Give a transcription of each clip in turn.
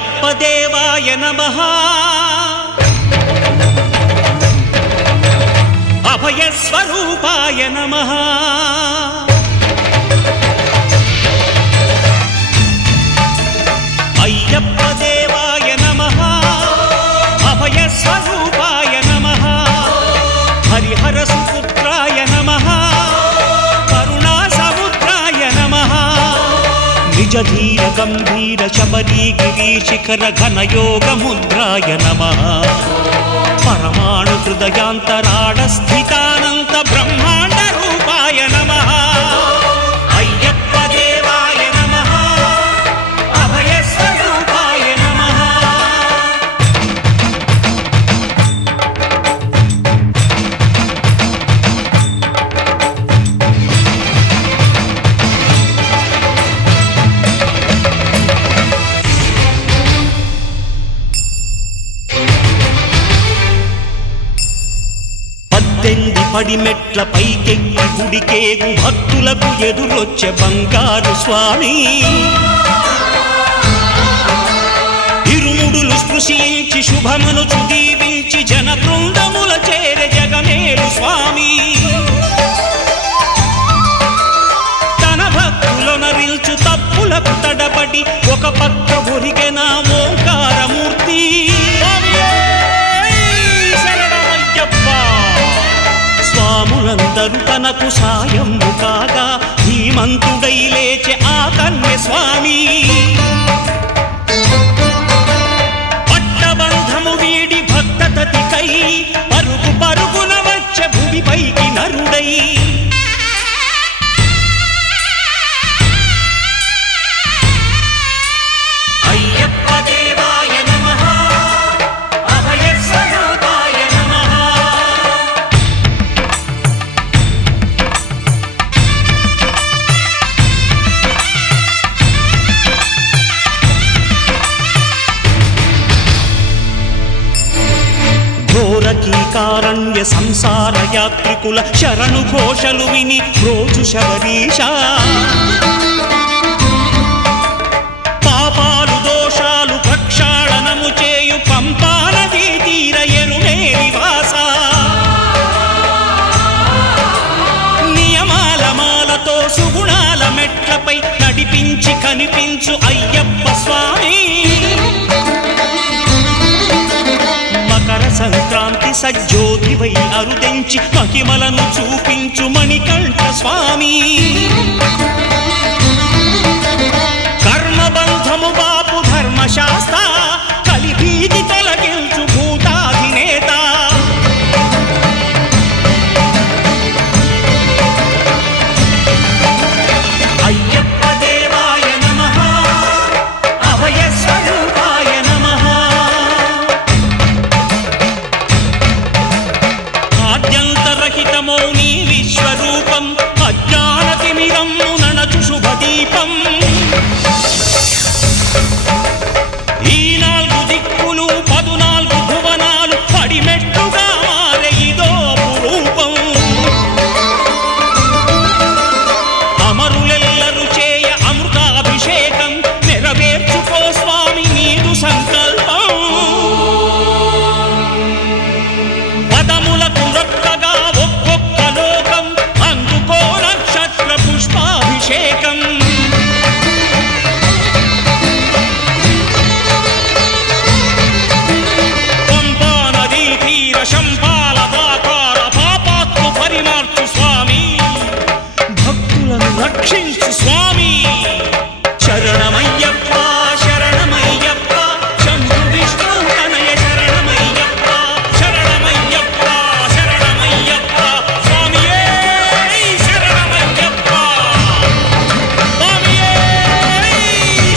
అయ్యప్ప దేవాయ నమః అభయ స్వరూపాయ నమః అయ్యప్ప దేవాయ నమః అభయ స్వరూపాయ నమః హరిహర సుపుత్రాయ నమః కరుణా సముద్రాయ నమః నిజ ధీర గంభీర శబరీ గిరీశిఖర ఘనయోగ ముద్రాయ నమః పరమాణు హృదయాంతరాళ స్థితానంత బ్రహ్మాండ రూపాయ నమః అయ్యప్ప దేవాయ నమః అభయ స్వరూపాయ నమః తెండి పడిమెట్ల పైకెక్కి గుడికేగు భక్తులకు ఎదురొచ్చే బంగారు స్వామి ఇరుముడులు స్పృశించి శుభమనుచు దీవించి జన బృందముల చేరే జగమేలు స్వామి తన భక్తులొనరిల్చు తప్పులకు తడబడి ఒక పక్క ఒరిగెన ఓంకారమూర్తి స్వాములందరూ తనకు సాయము కాగా ధీమంతుడై లేచే ఆ కన్య స్వామి పట్టబంధము వీడి భక్తతతికై పరుగు పరుగున వచ్చే భూమిపైకి నరుడై అయ్యప్ప దేవాయ నమః అభయ స్వరూపాయ నమః ఘోరకీకారణ్య సంసార యాత్రికుల శరణు ఘోషలు విని రోజు శబరీశ పాపాలు దోషాలు ప్రక్షాళనము చేయు పంపా నదీ తీర ఎరుమేలి వాస నియమాల మాలతో సుగుణాల మెట్లపై నడిపించి కనిపించు అయ్యప్ప స్వామి మకర సంక్రాంతి సజ్జోతివై అరుదెంచి మహిమలను చూపించు మణికంఠ స్వామి కర్మబంధము బాపు ధర్మశాస్త్ర కలిభీతి తొలగించు భూతాధినేత అయ్యప్ప దేవాయ నమః అభయ స్వరూపాయ నమః ఆద్యంతరహితమో నీ విశ్వరూపం అజ్ఞానతిమిరం నణచు శుభదీపం ఈ 4 దిక్కులు 14 భువనాలు పడిమెట్టుగా మారే ఇదో అపురూపం అమరులెల్లరు చేయ అమృతాభిషేకం నెరవేర్చుకో స్వామి నీదు సంకల్పం పదములకు రొక్కగా ఒక్కొక్క లోకం అందుకో నక్షత్ర పుష్పాభిషేకం పంపా నదీ తీర శంపాల దాకార పాపాత్ము పరిమార్చు స్వామి భక్తులను రక్షించు స్వామి శరణమయ్యప్ప శరణమయ్యప్ప శంభు విష్ణు తనయ శరణమయ్యప్ప శరణమయ్యప్ప శరణమయ్యప్ప స్వామియే శరణమయ్యప్ప స్వామియే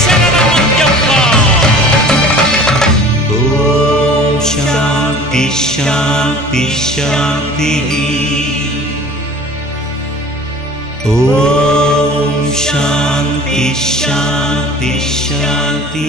శరణమయ్యప్ప ఓం శాంతి శాంతి శాంతి ఓం శాంతి శాంతి శాంతి